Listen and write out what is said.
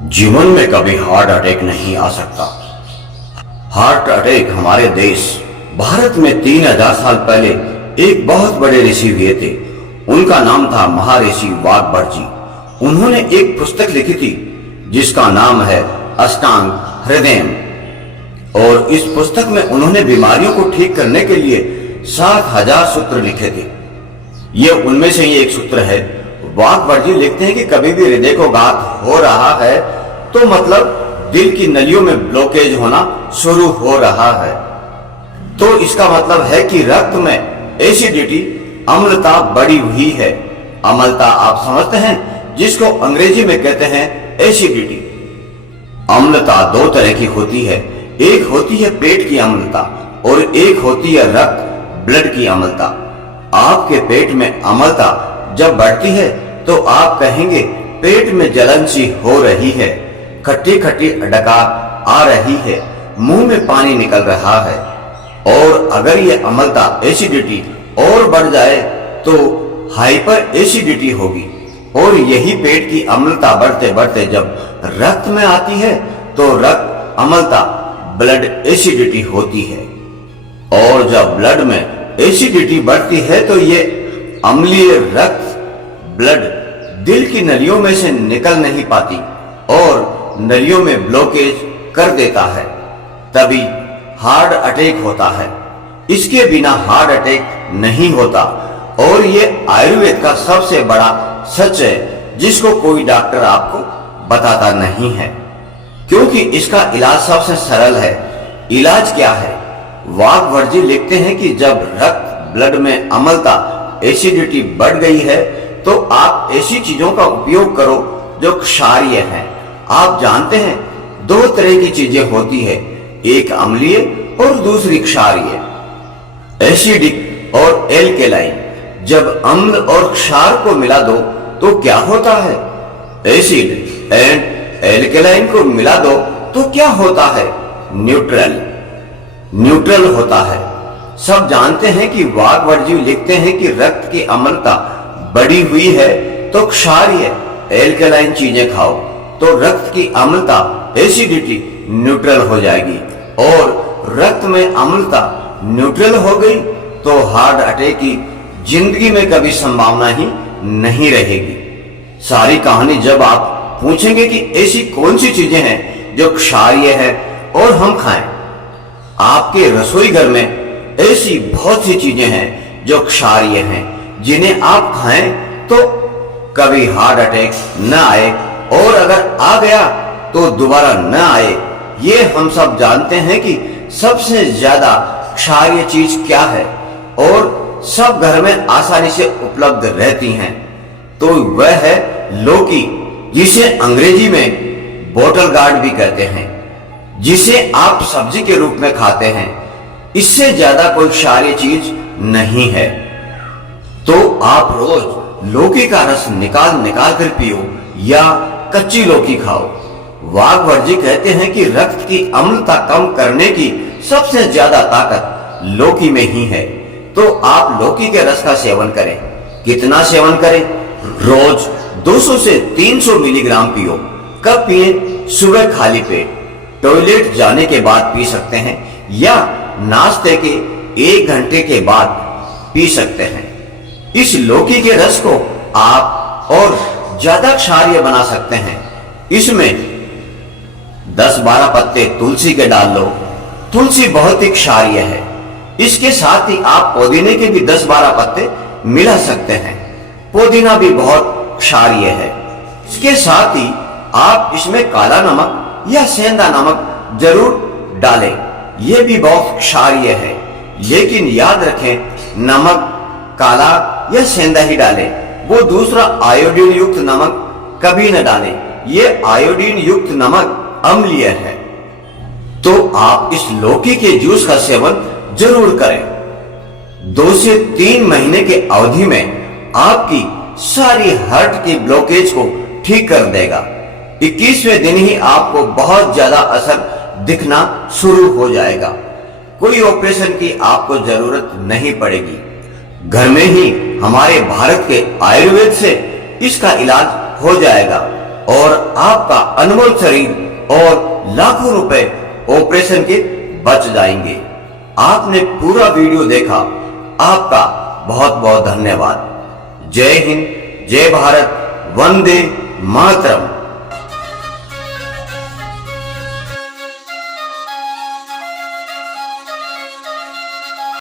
जीवन में कभी हार्ट अटैक नहीं आ सकता। हार्ट अटैक हमारे देश भारत में 3000 साल पहले एक बहुत बड़े ऋषि हुए थे। उनका नाम था महर्षि वाग्भट जी। उन्होंने एक पुस्तक लिखी थी जिसका नाम है अष्टांग हृदय, और इस पुस्तक में उन्होंने बीमारियों को ठीक करने के लिए 7000 सूत्र लिखे थे। ये उनमें से ही एक सूत्र है। वाग्भट जी लिखते हैं कि कभी भी हृदय को घात हो रहा है तो मतलब दिल की नलियों में ब्लॉकेज होना शुरू हो रहा है। तो इसका मतलब है कि रक्त में एसिडिटी, अम्लता बढ़ी हुई है। अम्लता आप समझते हैं, जिसको अंग्रेजी में कहते हैं एसिडिटी। अम्लता दो तरह की होती है, एक होती है पेट की अम्लता और एक होती है रक्त ब्लड की अम्लता। आपके पेट में अम्लता जब बढ़ती है तो आप कहेंगे पेट में जलन सी हो रही है, खट्टी खट्टी डकार आ रही है, मुंह में पानी निकल रहा है। और अगर ये अम्लता एसिडिटी और बढ़ जाए तो हाइपर एसिडिटी होगी। और यही पेट की अम्लता बढ़ते बढ़ते जब रक्त में आती है तो रक्त अम्लता ब्लड एसिडिटी होती है। और जब ब्लड में एसिडिटी बढ़ती है तो ये अम्लीय रक्त ब्लड दिल की नलियों में से निकल नहीं पाती और नलियों में ब्लॉकेज कर देता है, तभी हार्ट अटैक होता है। इसके बिना हार्ट अटैक नहीं होता। और ये आयुर्वेद का सबसे बड़ा सच है जिसको कोई डॉक्टर आपको बताता नहीं है, क्योंकि इसका इलाज सबसे सरल है। इलाज क्या है? वाग्भट जी लिखते हैं कि जब रक्त ब्लड में अम्लता एसिडिटी बढ़ गई है तो आप ऐसी चीजों का उपयोग करो जो क्षारीय हैं। आप जानते हैं दो तरह की चीजें होती है, एक अम्लीय और दूसरी क्षारीय। एसिडिक और एल्केलाइन। जब अम्ल और क्षार को मिला दो तो क्या होता है? एसिड एंड एल्केलाइन को मिला दो तो क्या होता है? न्यूट्रल होता है। सब जानते हैं कि वाग्भट जी लिखते हैं कि रक्त की अम्लता बढ़ी हुई है तो क्षारीय एल्केलाइन चीजें खाओ तो रक्त की अम्लता एसिडिटी न्यूट्रल हो जाएगी। और रक्त में अम्लता न्यूट्रल हो गई तो हार्ट अटैक की जिंदगी में कभी संभावना ही नहीं रहेगी। सारी कहानी जब आप पूछेंगे कि ऐसी कौन सी चीजें हैं जो क्षारीय है और हम खाएं, आपके रसोई घर में ऐसी बहुत सी चीजें हैं जो क्षारीय हैं, जिन्हें आप खाएं तो कभी हार्ट अटैक न आए, और अगर आ गया तो दोबारा न आए। ये हम सब जानते हैं कि सबसे ज्यादा क्षारीय चीज क्या है और सब घर में आसानी से उपलब्ध रहती हैं, तो वह है लौकी, जिसे अंग्रेजी में बॉटल गार्ड भी कहते हैं, जिसे आप सब्जी के रूप में खाते हैं। इससे ज्यादा कोई क्षारीय चीज नहीं है। तो आप रोज लौकी का रस निकाल निकाल कर पियो या कच्ची लौकी खाओ। वाग्भट जी कहते हैं कि रक्त की अम्लता कम करने की सबसे ज्यादा ताकत लौकी में ही है। तो आप लौकी के रस का सेवन करें। कितना सेवन करें? रोज 200 से 300 मिलीग्राम पियो। कब पिए? सुबह खाली पेट, टॉयलेट जाने के बाद पी सकते हैं या नाश्ते के 1 घंटे के बाद पी सकते हैं। इस लौकी के रस को आप और ज्यादा क्षारीय बना सकते हैं। इसमें 10-12 पत्ते तुलसी के डाल लो। तुलसी बहुत ही क्षारीय है। इसके साथ ही आप पुदीने के भी 10-12 पत्ते मिला सकते हैं। पुदीना भी बहुत क्षारीय है। इसके साथ ही आप इसमें काला नमक या सेंधा नमक जरूर डालें। यह भी बहुत क्षारीय है, लेकिन याद रखें नमक काला या सेंधा ही डालें। वो दूसरा आयोडीन युक्त नमक कभी न डालें। ये आयोडीन युक्त नमक अम्लीय है। तो आप इस लौकी के जूस का सेवन जरूर करें। 2 से 3 महीने के अवधि में आपकी सारी हार्ट की ब्लॉकेज को ठीक कर देगा। 21वें दिन ही आपको बहुत ज्यादा असर दिखना शुरू हो जाएगा। कोई ऑपरेशन की आपको जरूरत नहीं पड़ेगी। घर में ही हमारे भारत के आयुर्वेद से इसका इलाज हो जाएगा। और आपका अनमोल शरीर और लाखों रुपए ऑपरेशन के बच जाएंगे। आपने पूरा वीडियो देखा, आपका बहुत बहुत धन्यवाद। जय हिंद, जय भारत, वंदे मातरम।